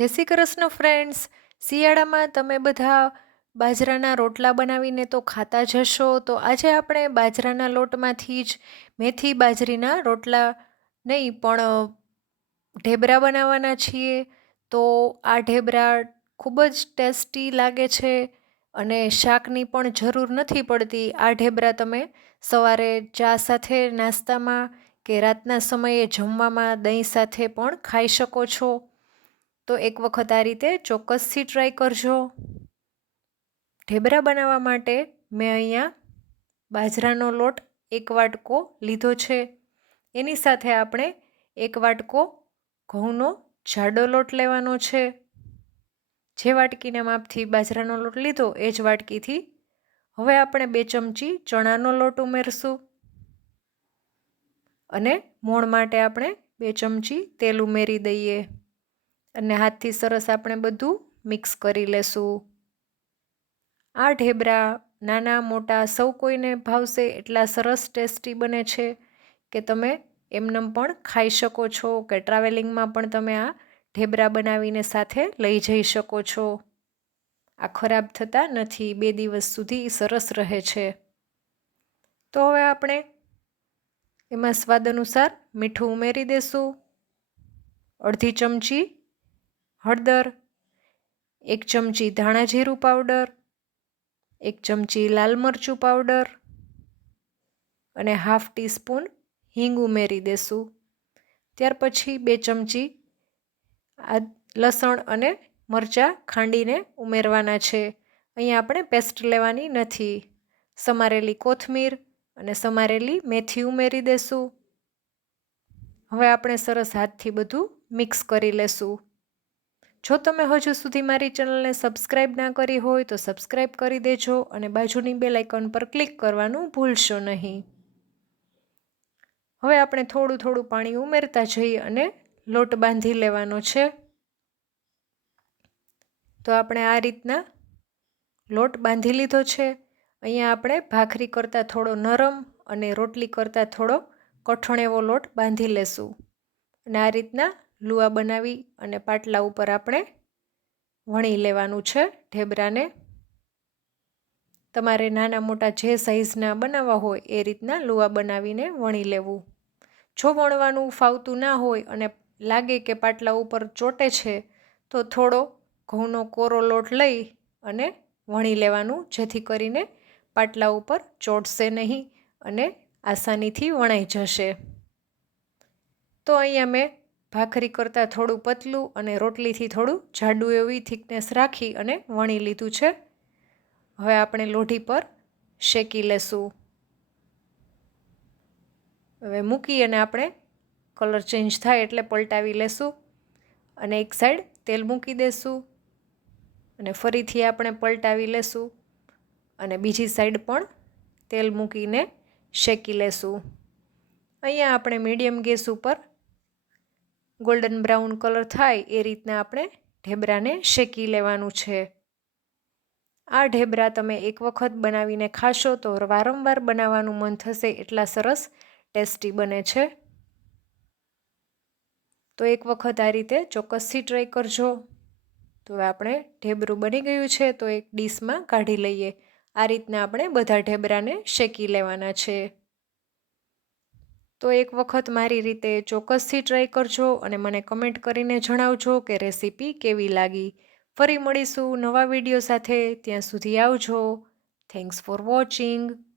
જય શ્રી કૃષ્ણ ફ્રેન્ડ્સ શિયાળામાં તમે બધા બાજરાના રોટલા બનાવીને તો ખાતા જ હશો. તો આજે આપણે બાજરાના લોટમાંથી જ મેથી બાજરીના રોટલા નહીં, પણ ઢેબરા બનાવવાના છીએ. તો આ ઢેબરા ખૂબ જ ટેસ્ટી લાગે છે અને શાકની પણ જરૂર નથી પડતી. આ ઢેબરા તમે સવારે ચા સાથે, નાસ્તામાં કે રાતના સમયે જમવામાં દહીં સાથે પણ ખાઈ શકો છો. તો એક વખત આ રીતે ચોક્કસથી ટ્રાય કરજો. ઢેબરા બનાવવા માટે મેં અહીંયા બાજરાનો લોટ એક વાટકો લીધો છે. એની સાથે આપણે એક વાટકો ઘઉંનો જાડો લોટ લેવાનો છે. જે વાટકીના માપથી બાજરાનો લોટ લીધો એ જ વાટકીથી હવે આપણે બે ચમચી ચણાનો લોટ ઉમેરશું. અને મોણ માટે આપણે બે ચમચી તેલ ઉમેરી દઈએ. અને હાથથી સરસ આપણે બધું મિક્સ કરી લેશું. આ ઢેબરા નાના મોટા સૌ કોઈને ભાવશે એટલા સરસ ટેસ્ટી બને છે કે તમે એમનેમ પણ ખાઈ શકો છો કે ટ્રાવેલિંગમાં પણ તમે આ ઢેબરા બનાવીને સાથે લઈ જઈ શકો છો. આ ખરાબ થતા નથી, બે દિવસ સુધી સરસ રહે છે. તો હવે આપણે એમાં સ્વાદ અનુસાર મીઠું ઉમેરી દેશું. અડધી ચમચી હળદર, એક ચમચી ધાણા જીરું પાવડર, એક ચમચી લાલ મરચું પાવડર અને હાફ ટીસ્પૂન હિંગ ઉમેરી દેશું. ત્યાર પછી બે ચમચી આ લસણ અને મરચાં ખાંડીને ઉમેરવાના છે. અહીંયા આપણે પેસ્ટ લેવાની નથી. સમારેલી કોથમીર અને સમારેલી મેથી ઉમેરી દેશું. હવે આપણે સરસ હાથથી બધું મિક્સ કરી લેશું. જો તમે હજુ સુધી મારી ચેનલને સબસ્ક્રાઇબ ના કરી હોય તો સબસ્ક્રાઇબ કરી દેજો અને બાજુની બે લાઇકન પર ક્લિક કરવાનું ભૂલશો નહીં. હવે આપણે થોડું થોડું પાણી ઉમેરતા જઈએ અને લોટ બાંધી લેવાનો છે. તો આપણે આ રીતના લોટ બાંધી લીધો છે. અહીંયા આપણે ભાખરી કરતાં થોડો નરમ અને રોટલી કરતાં થોડો કઠણ એવો લોટ બાંધી લેશું. અને આ રીતના લુવા બનાવી અને પાટલા ઉપર આપણે વણી લેવાનું છે ઢેબરાને. તમારે નાના મોટા જે સાઈઝના બનાવવા હોય એ રીતના લુવા બનાવીને વણી લેવું. જો વણવાનું ફાવતું ના હોય અને લાગે કે પાટલા ઉપર ચોટે છે, તો થોડો ઘઉંનો કોરો લોટ લઈ અને વણી લેવાનું, જેથી કરીને પાટલા ઉપર ચોટશે નહીં અને આસાનીથી વણાઈ જશે. તો અહીંયા મેં ભાખરી કરતાં થોડું પતલું અને રોટલીથી થોડું જાડું એવી થિકનેસ રાખી અને વણી લીધું છે. હવે આપણે લોઢી પર શેકી લેશું. હવે મૂકી અને આપણે કલર ચેન્જ થાય એટલે પલટાવી લેશું. અને એક સાઈડ તેલ મૂકી દેશું. અને ફરીથી આપણે પલટાવી લેશું. અને બીજી સાઈડ પણ તેલ મૂકીને શેકી લેશું. અહીંયા આપણે મીડિયમ ગેસ ઉપર ગોલ્ડન બ્રાઉન કલર થાય એ રીતના આપણે ઢેબરાને શેકી લેવાનું છે. આ ઢેબરા તમે એક વખત બનાવીને ખાશો તો વારંવાર બનાવવાનું મન થશે એટલા સરસ ટેસ્ટી બને છે. તો એક વખત આ રીતે ચોક્કસથી ટ્રાય કરજો. તો આપણે ઢેબરું બની ગયું છે તો એક ડીશમાં કાઢી લઈએ. આ રીતના આપણે બધા ઢેબરાને શેકી લેવાના છે. તો એક વખત મારી રીતે ચોક્કસથી ટ્રાય કરજો અને મને કમેન્ટ કરીને જણાવજો કે રેસીપી કેવી લાગી. ફરી મળીશું નવા વીડિયો સાથે. ત્યાં સુધી આવજો. Thanks for watching